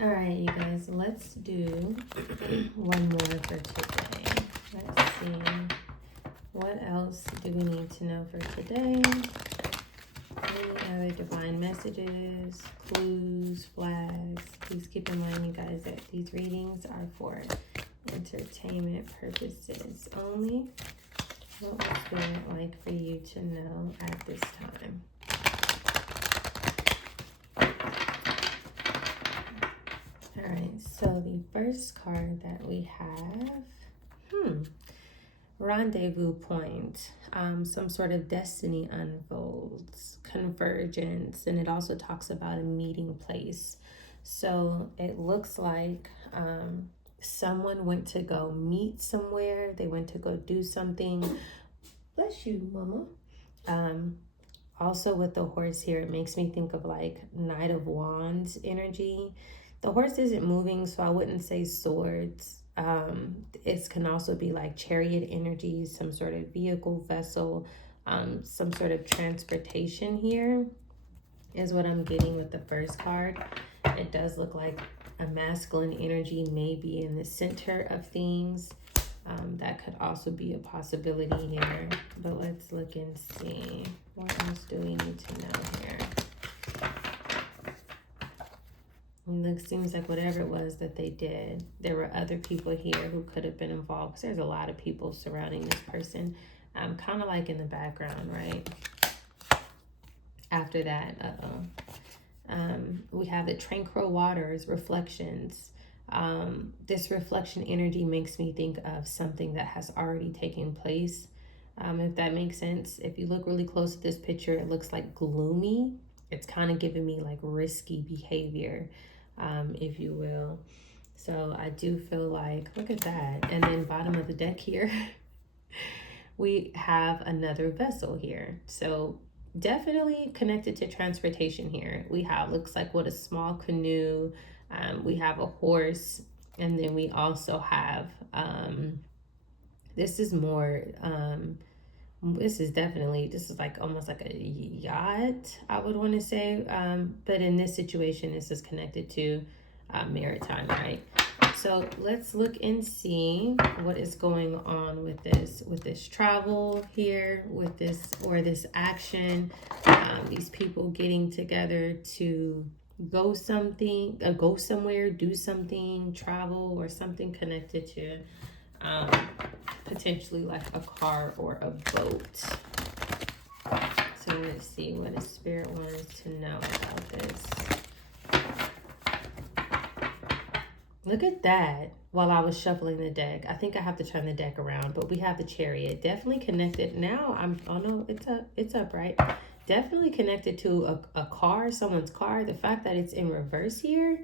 All right, you guys, let's do one more for today. Let's see. What else do we need to know for today? Any other divine messages, clues, flags? Please keep in mind, you guys, that these readings are for entertainment purposes only. What would Spirit like for you to know at this time? All right, so the first card that we have, rendezvous point, some sort of destiny unfolds, convergence, and it also talks about a meeting place. So it looks like someone went to go meet somewhere. They went to go do something. Bless you, mama. Also with the horse here, it makes me think of like Knight of Wands energy. The horse isn't moving, so I wouldn't say swords. It can also be like chariot energy, some sort of vehicle, vessel, some sort of transportation here is what I'm getting with the first card. It does look like a masculine energy may be in the center of things. That could also be a possibility here. But let's look and see. What else do we need to know here? It seems like whatever it was that they did, there were other people here who could have been involved, because there's a lot of people surrounding this person, kind of like in the background, right? After that, we have the tranquil waters, reflections. This reflection energy makes me think of something that has already taken place, if that makes sense. If you look really close at this picture, it looks like gloomy. It's kind of giving me like risky behavior, if you will. So I do feel like, look at that. And then bottom of the deck here, we have another vessel here. So definitely connected to transportation here. We have, looks like what, a small canoe. We have a horse. And then we also have, this is more, this is like almost like a yacht, I would want to say. But in this situation, this is connected to maritime, right? So let's look and see what is going on with this travel here, with this action, these people getting together to go somewhere, do something, travel, or something connected to potentially like a car or a boat. So let's see what the Spirit wants to know about this. Look at that. While I was shuffling the deck, I think I have to turn the deck around, but we have the Chariot definitely connected. Now oh no, it's up, right? Definitely connected to a car, someone's car. The fact that it's in reverse here,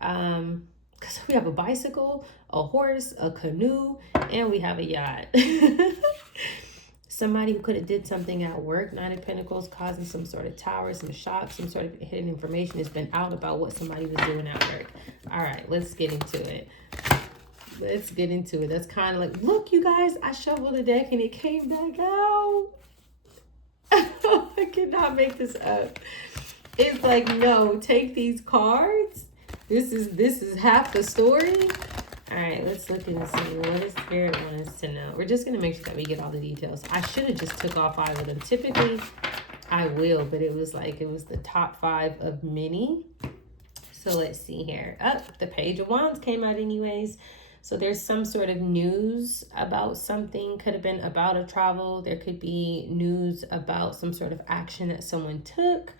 because we have a bicycle, a horse, a canoe, and we have a yacht. Somebody who could have did something at work, Nine of Pentacles, causing some sort of tower, some shock, some sort of hidden information has been out about what somebody was doing at work. All right, let's get into it. Let's get into it. That's kind of like, look, you guys, I shuffled the deck and it came back out. I cannot make this up. It's like, no, take these cards. This is half the story. All right, let's look and see what does Spirit want us to know. We're just going to make sure that we get all the details. I should have just took all 5 of them. Typically, I will, but it was the top 5 of many. So let's see here. The Page of Wands came out anyways. So there's some sort of news about something. Could have been about a travel. There could be news about some sort of action that someone took.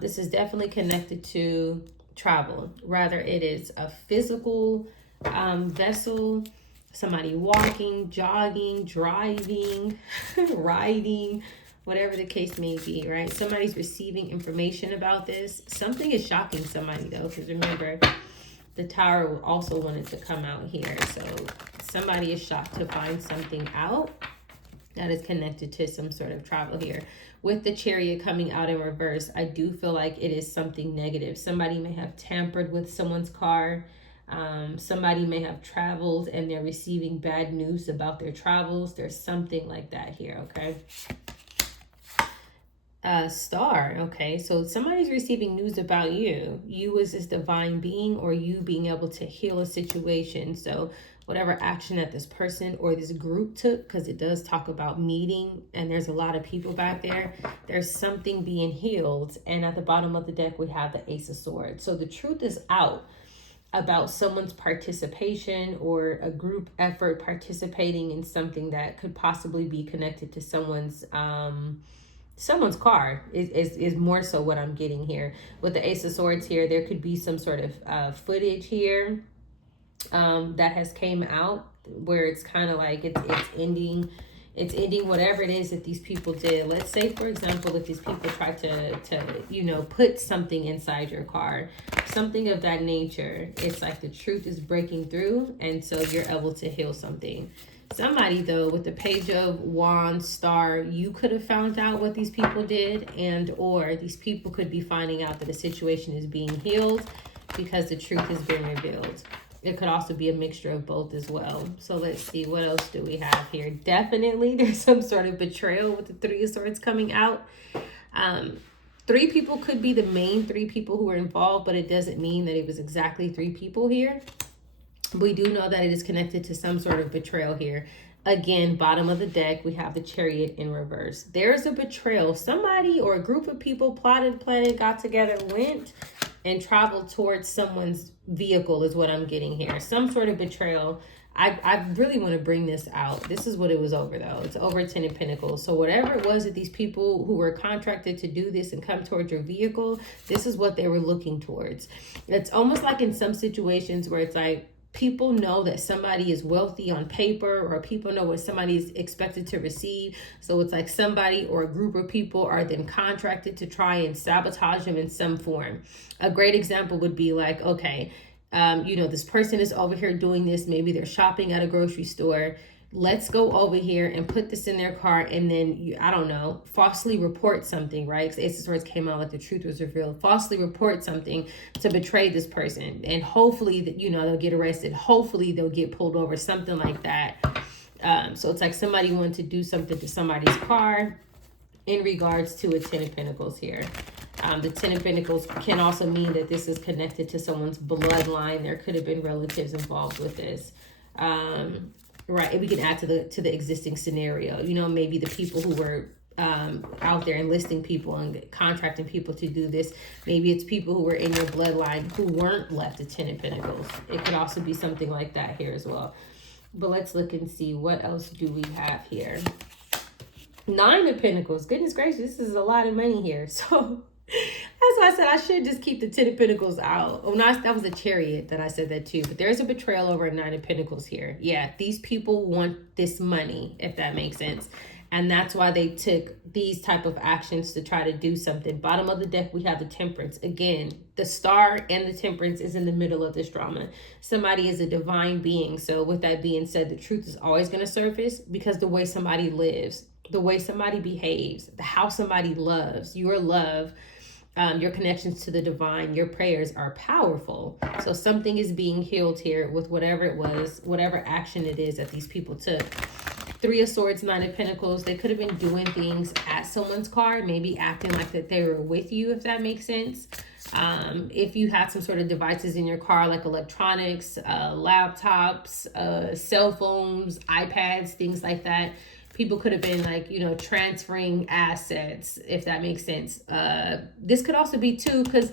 This is definitely connected to travel. Rather, it is a physical vessel, somebody walking, jogging, driving, riding, whatever the case may be, right? Somebody's receiving information about this. Something is shocking somebody though, because remember, the Tower also wanted to come out here. So somebody is shocked to find something out that is connected to some sort of travel here. With the Chariot coming out in reverse, I do feel like it is something negative. Somebody may have tampered with someone's car. Somebody may have traveled and they're receiving bad news about their travels. There's something like that here, okay? Star. Okay, so somebody's receiving news about you as this divine being, or you being able to heal a situation. So whatever action that this person or this group took, because it does talk about meeting and there's a lot of people back there, there's something being healed. And at the bottom of the deck we have the Ace of Swords. So the truth is out about someone's participation or a group effort participating in something that could possibly be connected to someone's car is more so what I'm getting here. With the Ace of Swords here, there could be some sort of footage here that has came out where it's kind of like it's ending whatever it is that these people did. Let's say, for example, if these people try to put something inside your car, something of that nature, it's like the truth is breaking through, and so you're able to heal something. Somebody, though, with the Page of Wands, Star, you could have found out what these people did, and or these people could be finding out that a situation is being healed because the truth has been revealed. It could also be a mixture of both as well. So let's see, what else do we have here? Definitely there's some sort of betrayal with the Three of Swords coming out. 3 people could be the main 3 people who were involved, but it doesn't mean that it was exactly 3 people here. We do know that it is connected to some sort of betrayal here. Again, bottom of the deck, we have the Chariot in reverse. There's a betrayal. Somebody or a group of people plotted, planned, got together, went and traveled towards someone's vehicle is what I'm getting here. Some sort of betrayal. I really want to bring this out. This is what it was over, though. It's over 10 of Pentacles. So whatever it was that these people who were contracted to do this and come towards your vehicle, this is what they were looking towards. It's almost like in some situations where it's like, people know that somebody is wealthy on paper, or people know what somebody is expected to receive. So it's like somebody or a group of people are then contracted to try and sabotage them in some form. A great example would be like, okay, this person is over here doing this. Maybe they're shopping at a grocery store. Let's go over here and put this in their car, and then, I don't know, falsely report something, right? Because Ace of Swords came out like the truth was revealed. Falsely report something to betray this person. And hopefully, they'll get arrested. Hopefully, they'll get pulled over, something like that. So it's like somebody wanted to do something to somebody's car in regards to a 10 of Pentacles here. The 10 of Pentacles can also mean that this is connected to someone's bloodline. There could have been relatives involved with this. Right, we can add to the existing scenario. Maybe the people who were out there enlisting people and contracting people to do this. Maybe it's people who were in your bloodline who weren't left a 10 of Pentacles. It could also be something like that here as well. But let's look and see, what else do we have here? 9 of Pentacles. Goodness gracious, this is a lot of money here. So that's why I said I should just keep the 10 of Pentacles out. Oh, no, that was a Chariot that I said that too. But there's a betrayal over a 9 of Pentacles here. Yeah, these people want this money, if that makes sense. And that's why they took these type of actions to try to do something. Bottom of the deck, we have the Temperance. Again, the Star and the Temperance is in the middle of this drama. Somebody is a divine being. So with that being said, the truth is always going to surface, because the way somebody lives, the way somebody behaves, how somebody loves, your love, your connections to the divine, your prayers are powerful. So something is being healed here with whatever it was, whatever action it is that these people took. 3 of Swords, 9 of Pentacles. They could have been doing things at someone's car, maybe acting like that they were with you, if that makes sense. If you had some sort of devices in your car, like electronics, laptops, cell phones, iPads, things like that, people could have been like, transferring assets, if that makes sense. This could also be too, because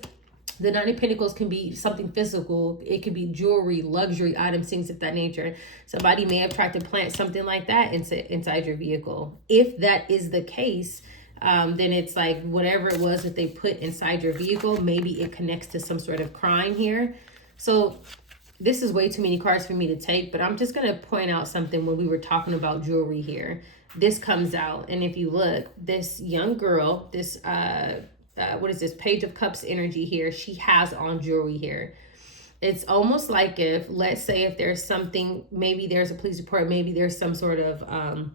the 9 of Pentacles can be something physical. It could be jewelry, luxury items, things of that nature. Somebody may have tried to plant something like that inside your vehicle. If that is the case, then it's like whatever it was that they put inside your vehicle, maybe it connects to some sort of crime here. So this is way too many cards for me to take, but I'm just going to point out something when we were talking about jewelry here. This comes out, and if you look, this young girl, this what is this, Page of Cups energy here, she has on jewelry here. It's almost like if, let's say if there's something, maybe there's a police report, maybe there's some sort of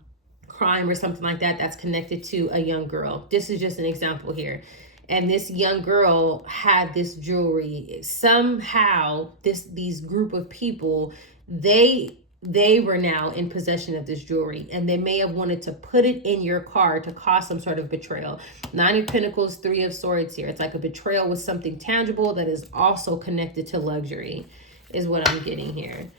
crime or something like that that's connected to a young girl. This is just an example here. And this young girl had this jewelry. Somehow, these group of people, they they were now in possession of this jewelry, and they may have wanted to put it in your car to cause some sort of betrayal. Nine of Pentacles, Three of Swords here. It's like a betrayal with something tangible that is also connected to luxury, is what I'm getting here.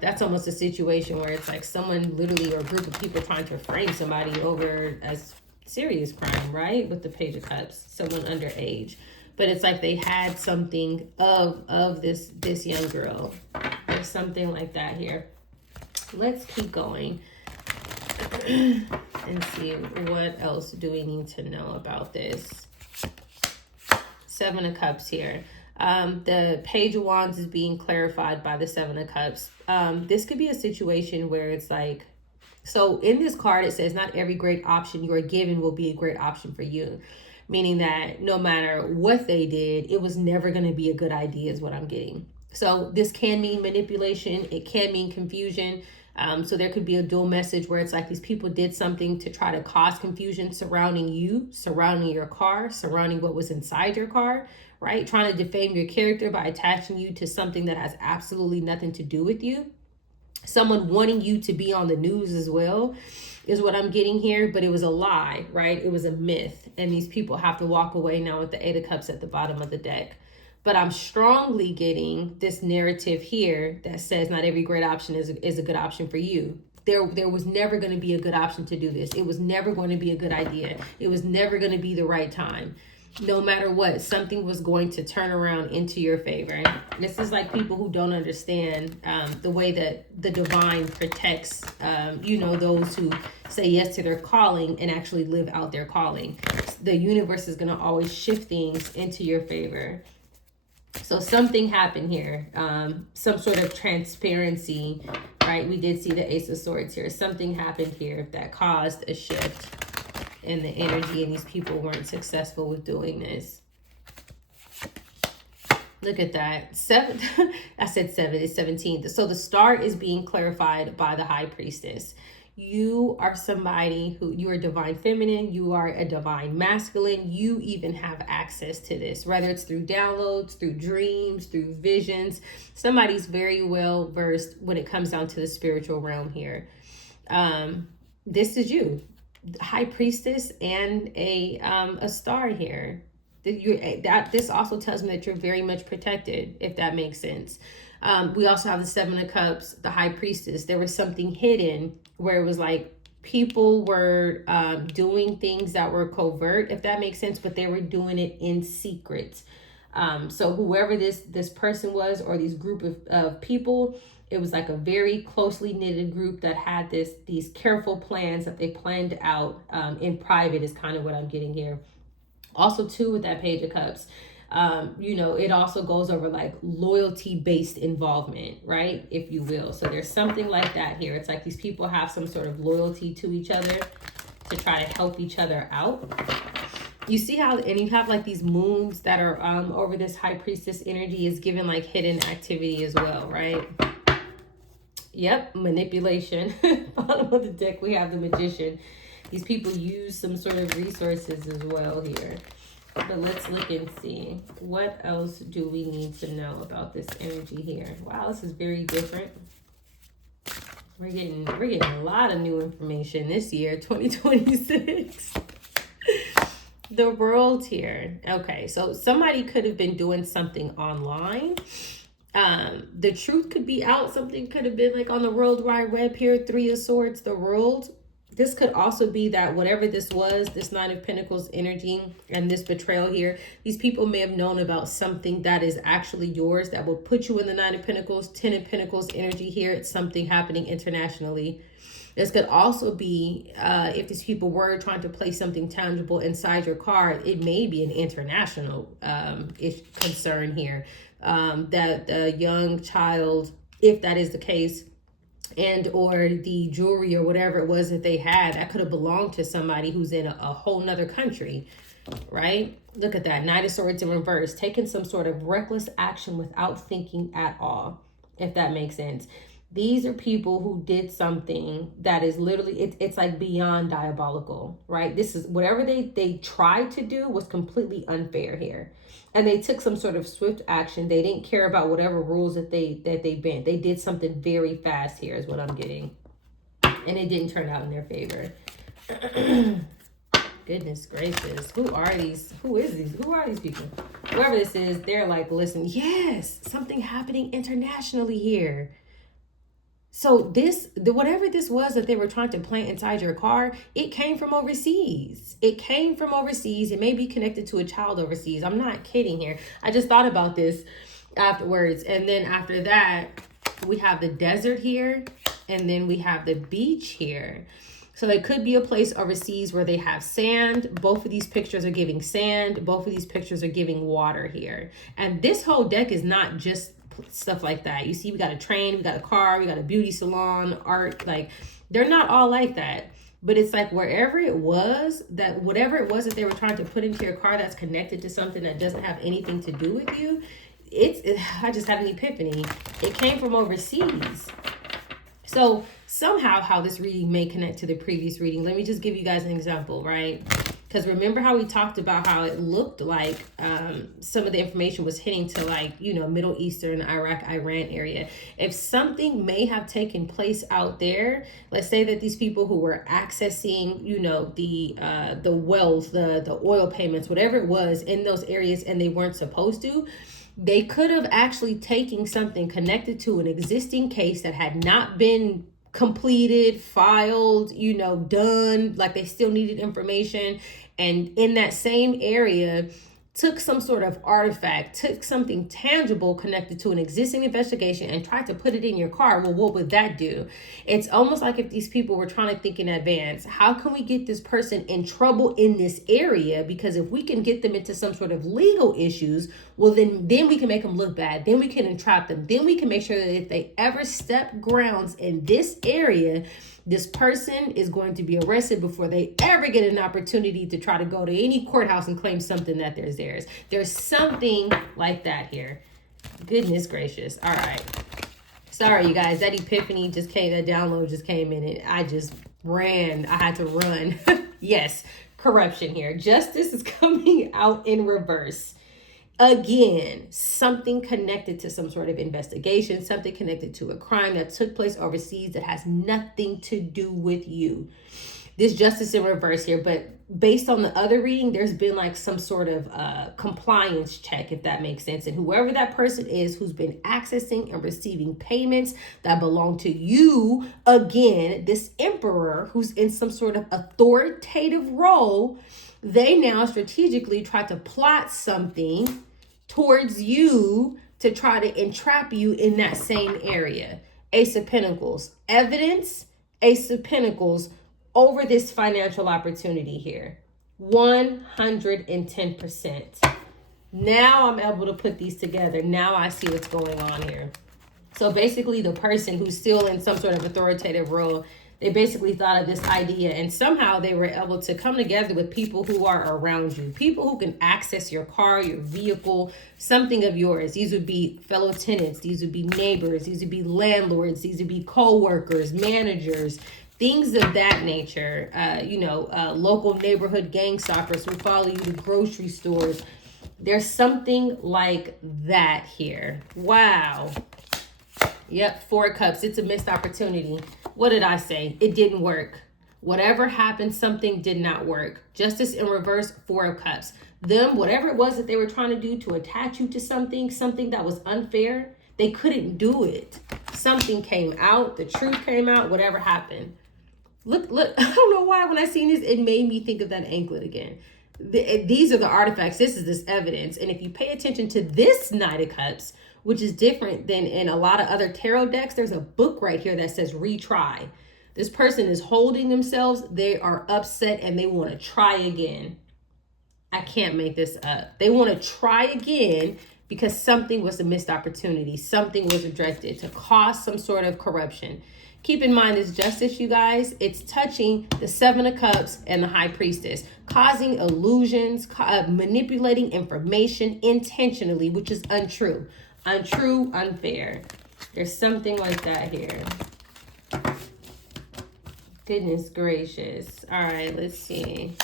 That's almost a situation where it's like someone literally, or a group of people trying to frame somebody over as serious crime, right? With the Page of Cups, someone underage. But it's like they had something of this young girl. There's something like that here. Let's keep going and see what else do we need to know about this. Seven of Cups here. The Page of Wands is being clarified by the Seven of Cups. This could be a situation where it's like, so in this card, it says not every great option you are given will be a great option for you. Meaning that no matter what they did, it was never going to be a good idea is what I'm getting. So this can mean manipulation. It can mean confusion. So there could be a dual message where it's like these people did something to try to cause confusion surrounding you, surrounding your car, surrounding what was inside your car, right? Trying to defame your character by attaching you to something that has absolutely nothing to do with you. Someone wanting you to be on the news as well is what I'm getting here, but it was a lie, right? It was a myth, and these people have to walk away now with the Eight of Cups at the bottom of the deck. But I'm strongly getting this narrative here that says not every great option is a good option for you. There was never going to be a good option to do this. It was never going to be a good idea. It was never going to be the right time. No matter what, something was going to turn around into your favor. This is like people who don't understand the way that the divine protects, those who say yes to their calling and actually live out their calling. The universe is going to always shift things into your favor. So something happened here, some sort of transparency, right? We did see the Ace of Swords here. Something happened here that caused a shift in the energy, and these people weren't successful with doing this. Look at that. Seven. I said 7. It's 17. So the star is being clarified by the High Priestess. You are somebody who, you are divine feminine, you are a divine masculine, you even have access to this, whether it's through downloads, through dreams, through visions. Somebody's very well versed when it comes down to the spiritual realm here. This is you, High Priestess, and a star here. This also tells me that you're very much protected, if that makes sense. We also have the Seven of Cups, the High Priestess. There was something hidden where it was like people were doing things that were covert, if that makes sense, but they were doing it in secret. So whoever this person was, or these group of people, it was like a very closely knitted group that had these careful plans that they planned out in private is kind of what I'm getting here. Also, too, with that Page of Cups, it also goes over like loyalty-based involvement, right? If you will. So there's something like that here. It's like these people have some sort of loyalty to each other to try to help each other out. You see how, and you have like these moons that are over this High Priestess energy is given like hidden activity as well, right? Yep, manipulation. Bottom of the deck, we have the Magician. These people use some sort of resources as well here. But let's look and see. What else do we need to know about this energy here? Wow, this is very different. We're getting a lot of new information this year, 2026. The World here. Okay, so somebody could have been doing something online. The truth could be out. Something could have been like on the World Wide Web here. Three of Swords, the world. This could also be that whatever this was, this Nine of Pentacles energy and this betrayal here, these people may have known about something that is actually yours that will put you in the Nine of Pentacles, 10 of Pentacles energy here. It's something happening internationally. This could also be, if these people were trying to place something tangible inside your car, it may be an international concern here. That the young child, if that is the case, and or the jewelry or whatever it was that they had, that could have belonged to somebody who's in a whole nother country, right? Look at that. Knight of Swords in reverse, taking some sort of reckless action without thinking at all, if that makes sense. These are people who did something that is literally, it's like beyond diabolical, right? This is whatever they tried to do was completely unfair here. And they took some sort of swift action. They didn't care about whatever rules that they bent. They did something very fast here is what I'm getting. And it didn't turn out in their favor. Goodness gracious. Who are these? Who is these? Who are these people? Whoever this is, they're like, listen, yes, something happening internationally here. So whatever this was that they were trying to plant inside your car, it came from overseas. It came from overseas. It may be connected to a child overseas. I'm not kidding here. I just thought about this afterwards. And then after that, we have the desert here. And then we have the beach here. So it could be a place overseas where they have sand. Both of these pictures are giving sand. Both of these pictures are giving water here. And this whole deck is not just stuff like that. You see, we got a train, we got a car, we got a beauty salon, art. Like, they're not all like that. But it's like whatever it was that they were trying to put into your car that's connected to something that doesn't have anything to do with you. I just had an epiphany. It came from overseas. So somehow how this reading may connect to the previous reading. Let me just give you guys an example, right? Because remember how we talked about how it looked like some of the information was hitting to like, Middle Eastern, Iraq, Iran area. If something may have taken place out there, let's say that these people who were accessing, the wealth, the oil payments, whatever it was in those areas and they weren't supposed to, they could have actually taken something connected to an existing case that had not been completed, filed, done, like they still needed information. And in that same area, took some sort of artifact, took something tangible connected to an existing investigation and tried to put it in your car. Well, what would that do? It's almost like if these people were trying to think in advance, how can we get this person in trouble in this area? Because if we can get them into some sort of legal issues, well, then we can make them look bad. Then we can entrap them. Then we can make sure that if they ever step grounds in this area, this person is going to be arrested before they ever get an opportunity to try to go to any courthouse and claim something that there's theirs. There's something like that here. Goodness gracious. All right. Sorry, you guys. That epiphany just came, that download just came in and I just ran. I had to run. Yes, corruption here. Justice is coming out in reverse. Again, something connected to some sort of investigation, something connected to a crime that took place overseas that has nothing to do with you. This justice in reverse here, but based on the other reading, there's been like some sort of compliance check, if that makes sense. And whoever that person is who's been accessing and receiving payments that belong to you, again, this emperor who's in some sort of authoritative role, they now strategically try to plot something towards you to try to entrap you in that same area. Ace of Pentacles, evidence, Ace of Pentacles over this financial opportunity here. 110%. Now I'm able to put these together. Now I see what's going on here. So basically the person who's still in some sort of authoritative role, they basically thought of this idea and somehow they were able to come together with people who are around you, people who can access your car, your vehicle, something of yours. These would be fellow tenants. These would be neighbors. These would be landlords. These would be co-workers, managers, things of that nature. Local neighborhood gang stalkers who follow you to grocery stores. There's something like that here. Wow. Yep, 4 of Cups. It's a missed opportunity. What did I say? It didn't work. Whatever happened, something did not work. Justice in reverse, 4 of Cups. Whatever it was that they were trying to do to attach you to something that was unfair, they couldn't do it. Something came out, the truth came out, whatever happened. Look, I don't know why when I seen this, it made me think of that anklet again. These are the artifacts. This is this evidence. And if you pay attention to this Knight of Cups, which is different than in a lot of other tarot decks, there's a book right here that says retry. This person is holding themselves. They are upset and they want to try again. I can't make this up. They want to try again because something was a missed opportunity. Something was rejected to cause some sort of corruption. Keep in mind this justice, you guys, it's touching the 7 of Cups and the High Priestess, causing illusions, manipulating information intentionally, which is untrue. Untrue, unfair. There's something like that here. Goodness gracious. All right, let's see.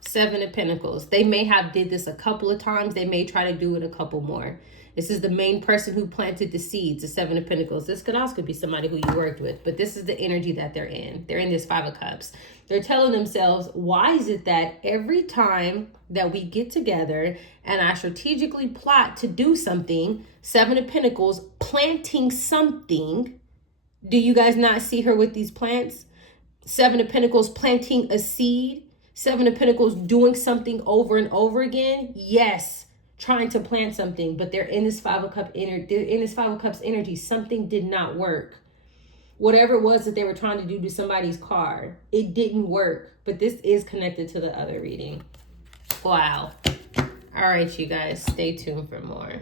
Seven of Pentacles. They may have did this a couple of times. They may try to do it a couple more. This is the main person who planted the seeds, the Seven of Pentacles. This could also be somebody who you worked with, but this is the energy that they're in. They're in this Five of Cups. They're telling themselves, why is it that every time that we get together and I strategically plot to do something, Seven of Pentacles, planting something, do you guys not see her with these plants? Seven of Pentacles, planting a seed. Seven of Pentacles, doing something over and over again. Yes, trying to plant something, but they're in this Five of Cups energy. Something did not work. Whatever it was that they were trying to do to somebody's car, it didn't work. But this is connected to the other reading. Wow. All right, you guys, stay tuned for more.